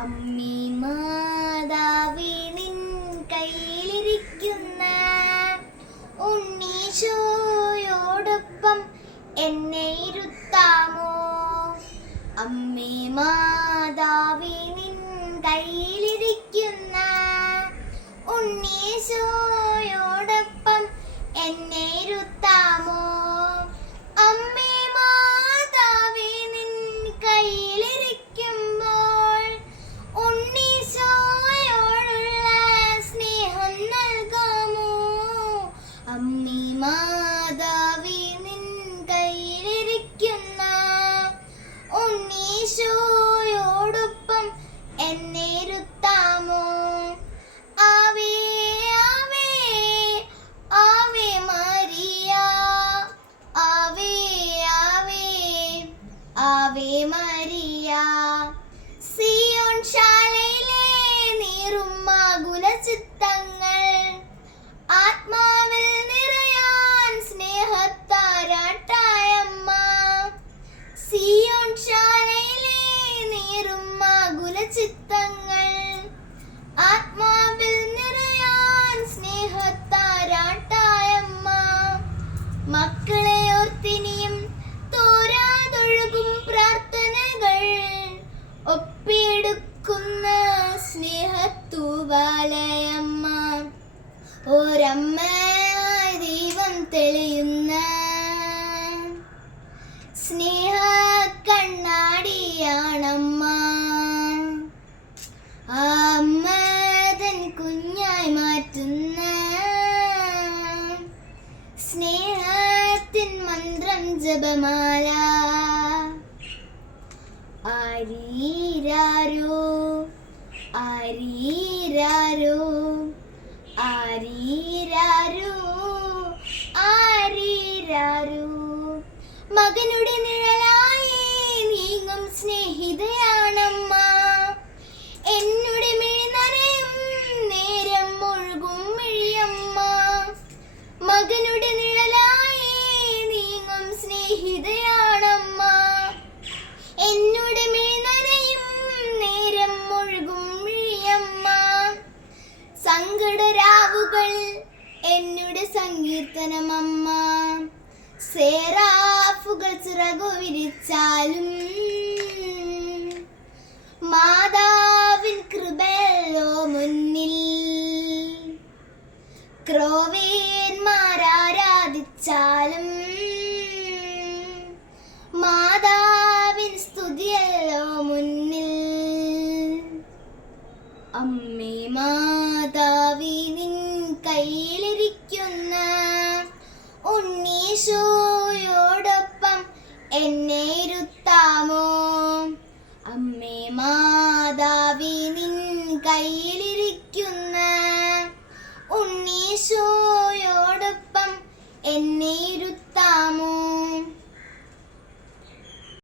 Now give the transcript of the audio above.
അമ്മേ മാതാവേ നിൻ കയ്യിലിരിക്കുന്ന ഉണ്ണീശോയോടൊപ്പം എന്നെ ഇരുത്താമോ? അമ്മേ മാതാവേ നിൻ കയ്യിലിരിക്കുന്ന ഉണ്ണീശോയോടൊപ്പം എന്നെ ഇരുത്താമോ? അമ്മേ മാതാവേ നിൻ കയ്യിലിരിക്കുമ്പോൾ ഉണ്ണീശോയോടുള്ള സ്നേഹം നൽകാമോ? അമ്മേ മാതാവേ നിൻ കയ്യിലിരിക്കുന്ന ഉണ്ണീശോയോടൊപ്പം എന്നെ ഇരുത്താമോ? ആവേ ആവേ ആവേ മരിയ, ആവേ ആവേ ആവേ മരിയ. സിയോൻ ശാലയിലെ നീറുമാകുല ചിത്തങ്ങൾ ആത്മാവിൽ നിറയാൻ സ്നേഹത്താരാട്ടായമ്മ. സിയോൻ ശാലയിലെ നീറുമാകുല ചിത്തങ്ങൾ ആത്മാവിൽ നിറയാൻ സ്നേഹത്താരാട്ടായമ്മ. മക്കളെ ഓർത്തിനിയും തോരാതൊഴുകും പ്രാർത്ഥനകൾ ഒപ്പിയെടുക്കുന്ന സ്നേഹത്തൂവാലയമ്മ. ഒരമ്മയായി ദൈവം തെളിയുന്ന സ്നേഹ കണ്ണാടിയാണമ്മ. ആ അമ്മ തൻ കുഞ്ഞായി മാറ്റുന്ന സ്നേഹത്തിൻ മന്ത്രം ജപമാല. ആരീരാരോ ആരീരാരോ ആരീരാരോ ആരീരാരോ. മകനുടെ നിഴലായി നീങ്ങും സ്നേഹിതയാണമ്മ. എന്നുടെ മിഴി നനയും നേരം ഒഴുകും മിഴിയമ്മ. മകനുടെ നിഴലായി നീങ്ങും സ്നേഹിതയാണമ്മ. എന്നുടെ മിഴി നനയും നേരം ഒഴുകും മിഴിയമ്മ. സങ്കടരാവുകളിൽ എന്നുടെ സങ്കീർത്തനമമ്മ. സേറാഫുകൾ ചിറകു വിരിച്ചാലും മാതാവിൻ കൃപയല്ലോ മുന്നിൽ. ക്രോവേന്മാരാരാധിച്ചാലും മാതാവിൻ സ്തുതിയല്ലോ മുന്നിൽ. അമ്മേ മാതാവേ നിൻ കയ്യിലിരിക്കുന്ന ഉണ്ണീശോയോടൊപ്പം എന്നെ